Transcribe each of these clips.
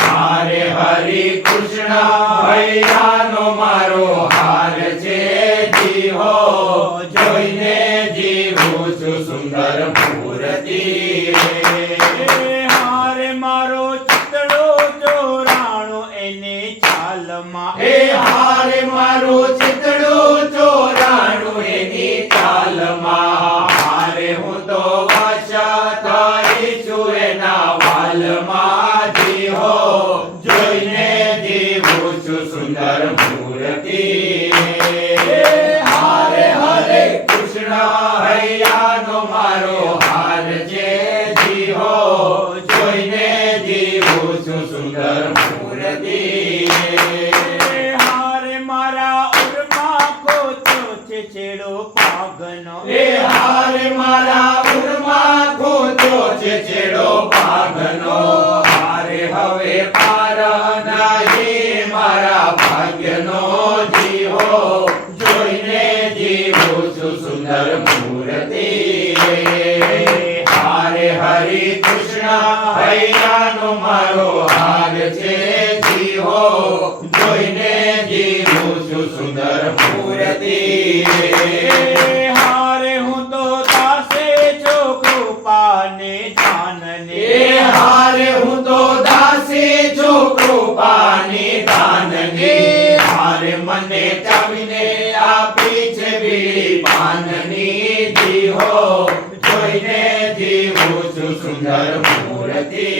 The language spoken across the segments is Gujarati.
हरे हरे कृष्ण भैया છેડો પાગનો. એ હારે મારા ઉરમાં ખોતો છે છેડો પાગનો. હારે હવે પા दिए हारे तो दासे जोगो पाने जानने हारे हूँ तो दासे जोगो पाने मने तमिने आपी छबी पाननी दिहो जोइने दिहो जो सुंदर मूर्ति।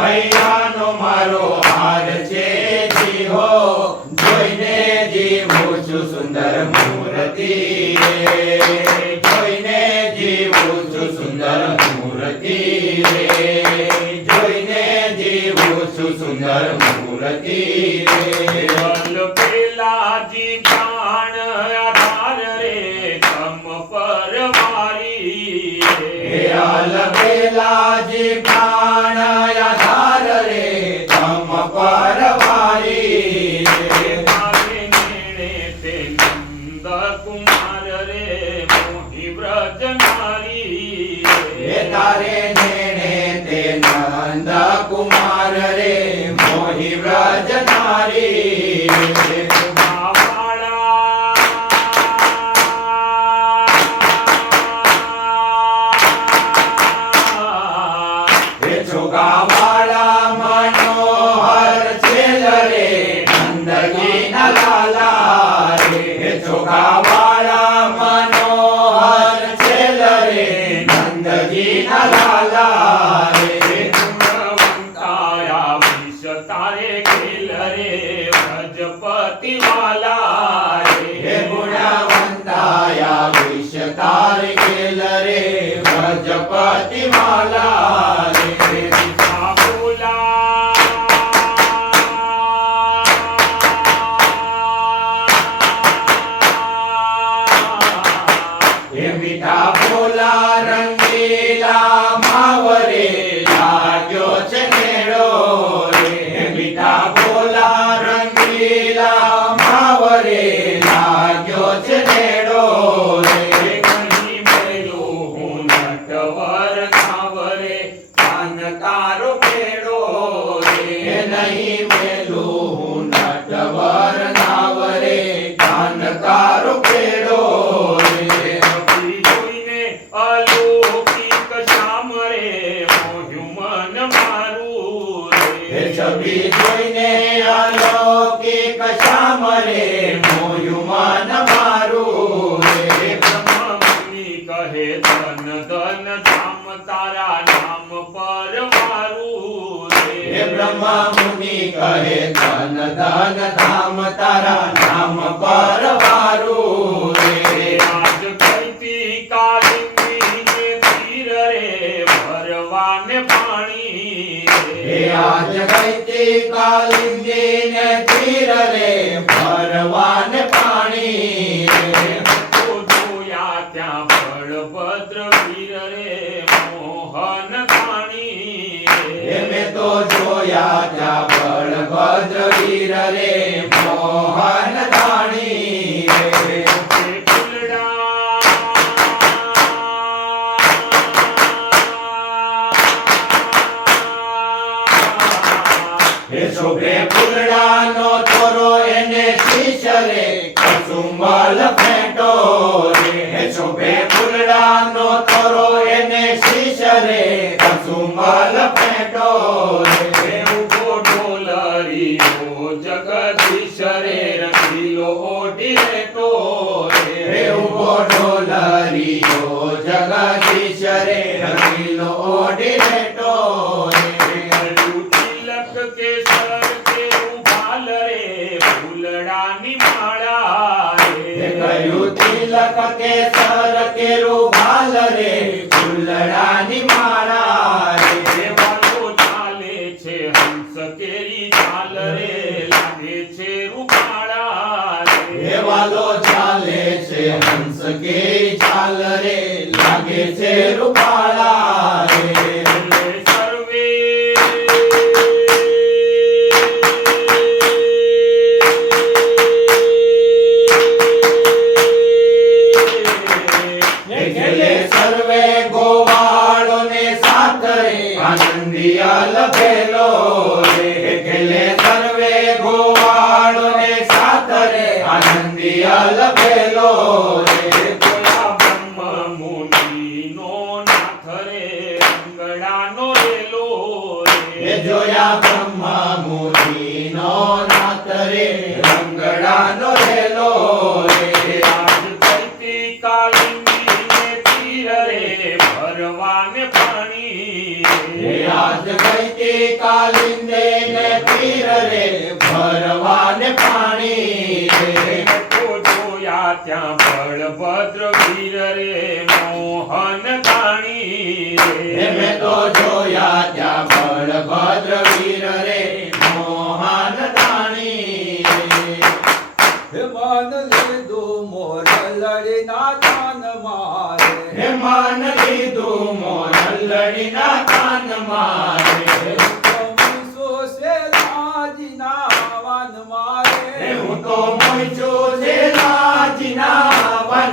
હૈયાનો મારો હાર છે જીહો. જોઈને જીવું છું સુંદર મૂર્તિ. જોઈને જીવું છું સુંદર મૂર્તિ. જોઈને જીવું છું સુંદર મૂર્તિ. પેલાજી પ્રાણ આધાર રે તમ પર મારી. હે આલ calma. જગતા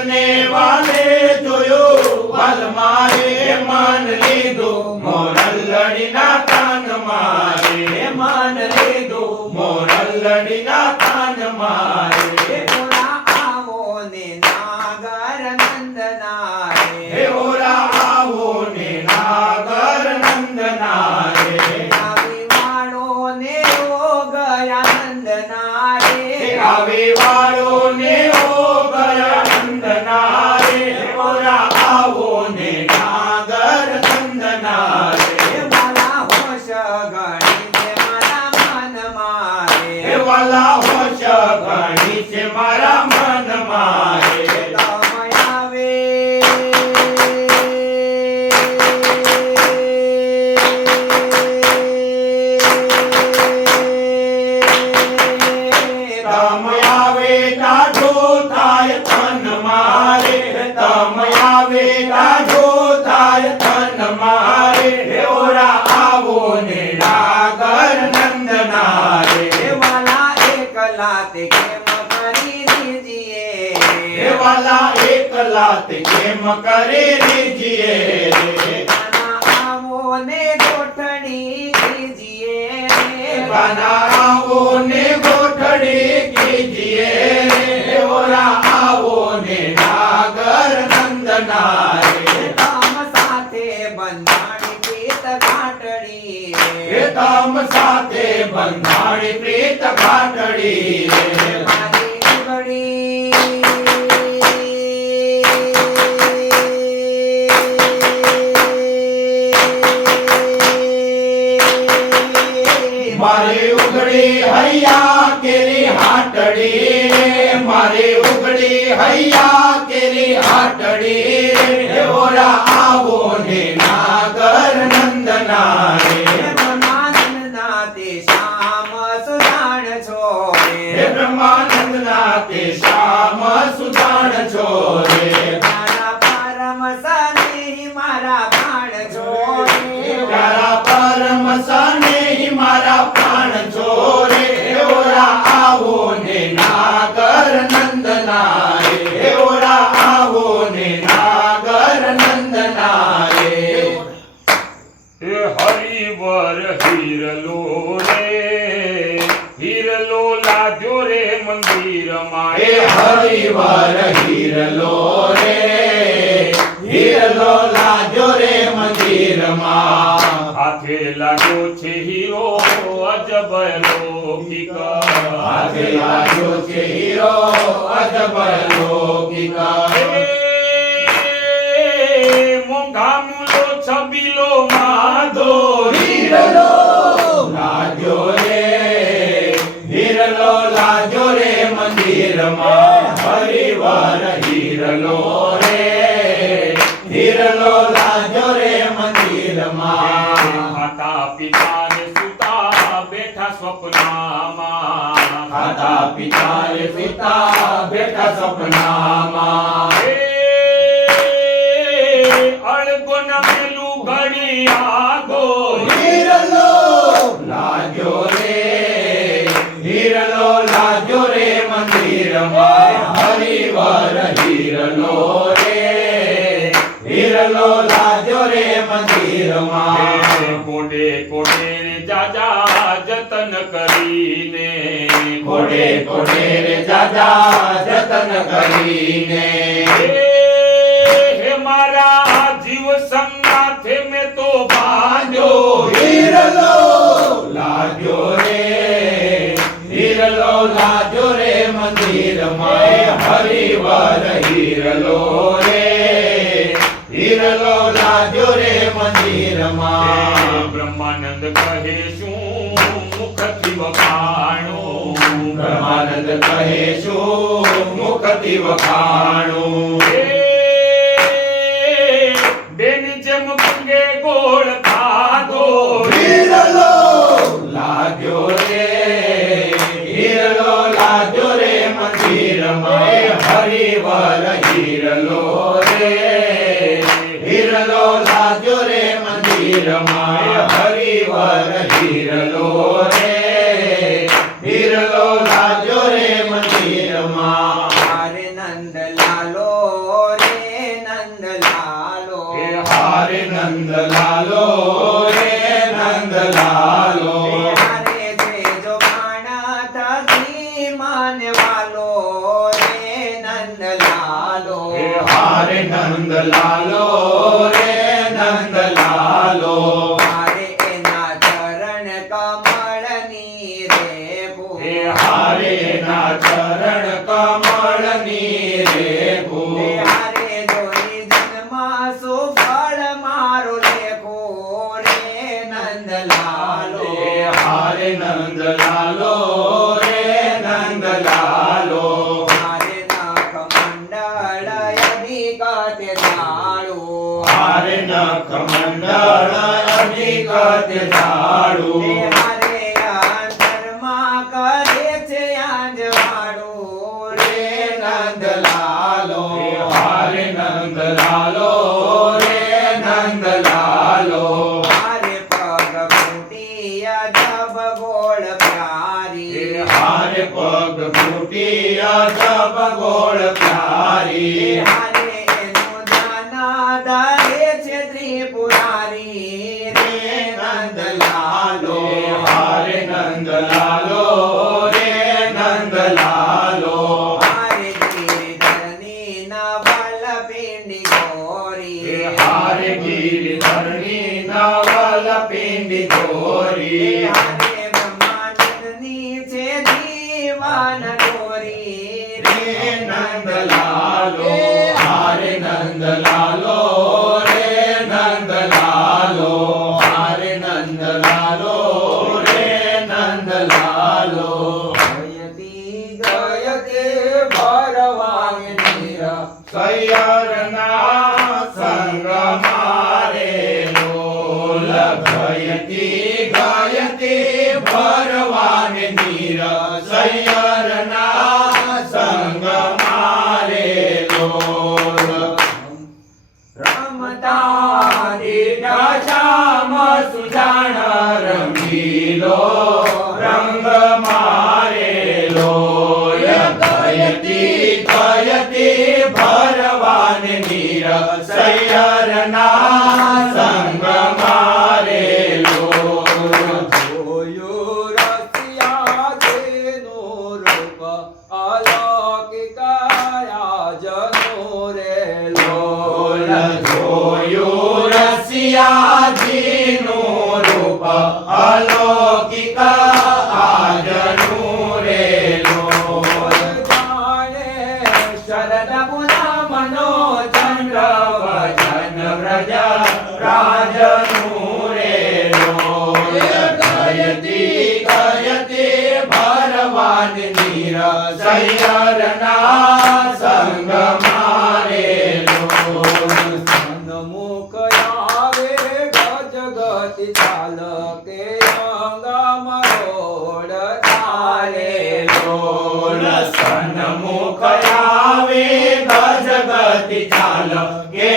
ચંદને વાલે જોયો, વાલ મારે માન લીધો મોરલડી ના કાન મારે માન લીધો મોરલડી ના વાત કેમ કરી રીજીએ રે? ને ગોઠણી કીજીએ રે? બનાવો ને ગોઠડી કીજીએ રે? ઓરા આવો ને નાગર નંદના રે. કામ સાથે બંધાણી પ્રીત ઘાટડી રે. તમ સાથે બંધાણી પ્રીત ઘાટડી રે. મારી ઉગડી હૈયા કેરી હાટડી મારે ઉગડી હૈયા કેરી હાટડી ઓરા આવો ને નાગર નંદના રે બ્રહ્માનંદના તે શ્યામ સુજાણ છો હે બ્રહ્માનંદના તે શ્યામ સુદાણ છો રે મારા પરમ સનેહી મારા પ્રાણ છો તારા પરમ સનેહી હીરલો રે હિરલો લાદ્યો રે મંદિરમાં એ હરિવર હિરલો રે હિરલો લાદ્યો રે મંદિરમાં હાથે લાગ્યો છે હીરો અજબ લૌકિક હાથે લાગ્યો છે હીરો અજબ લૌકિક મોંઘા ખાતા પિતા બેટા સપનામાં. એ અળગો ન મેલું ઘડી આગો. હીરલો લાજો રે હીરલો લાજો રે મંદિરમાં. હરિવર હીરલો રે હીરલો લાજો રે મંદિરમાં. કોડે કોડે જાજા જતન કરીને કોડે કોડે રે જાજા જતન કરીને. હે મારા જીવ સંગાથે મે તો બાંધ્યો. હીરલો લાજો રે હીરલો લાજો રે મંદિરમાં હરિવર હીરલો રે. હીરલો લાજો રે મંદિરમાં. બ્રહ્માનંદ કહે શું મુખથી વખાણું. બ્રહ્માનંદ કહે શું મુખથી વખાણું માનવાલો રે નંદલાલો હારે નંદ And the candela લોલ સન્મુખ આવે ગજગતિ ચાલ કે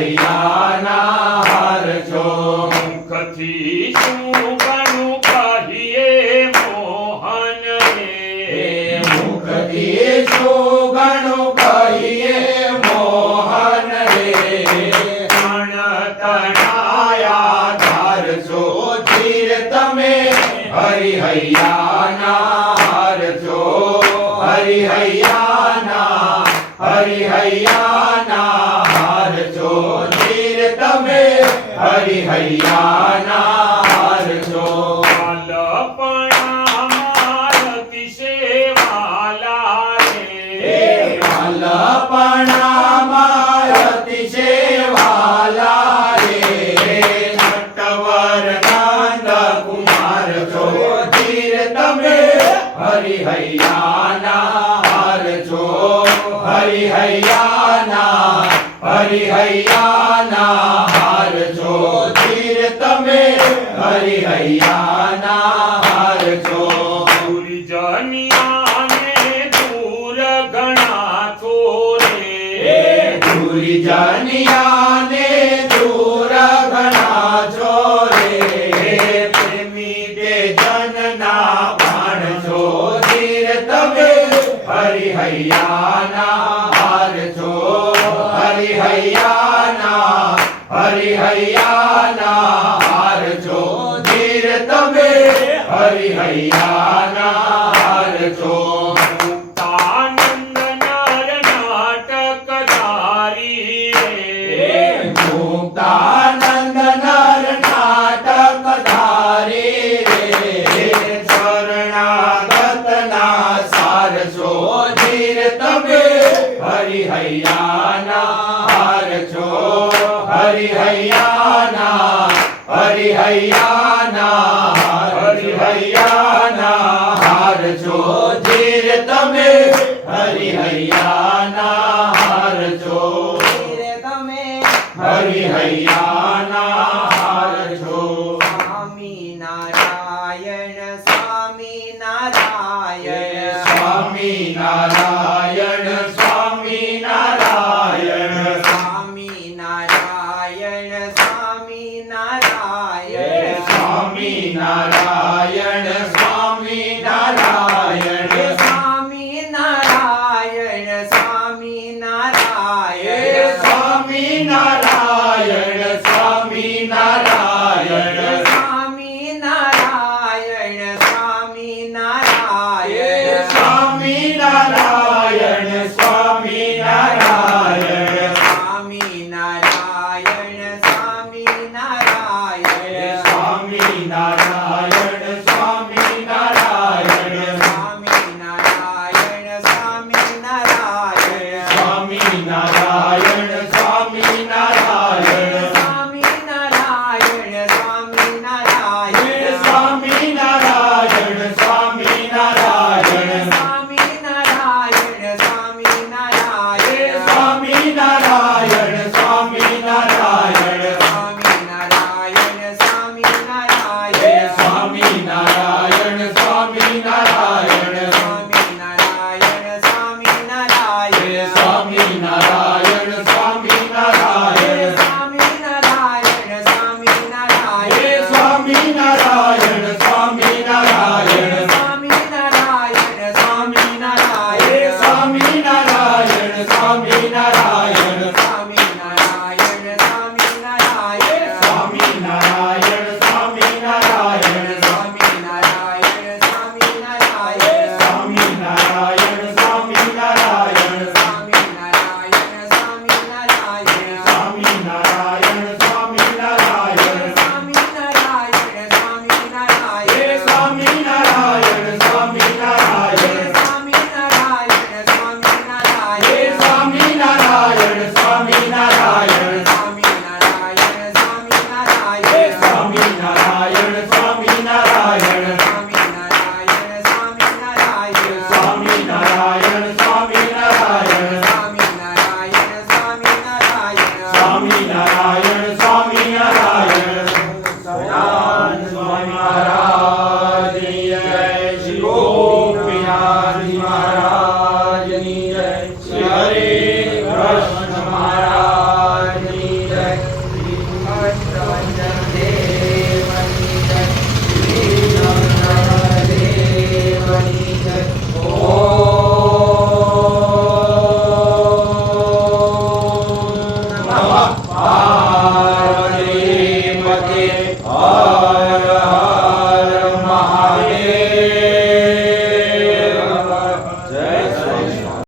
હરિ હરિ ஐயா कीर्तन हरि हरिया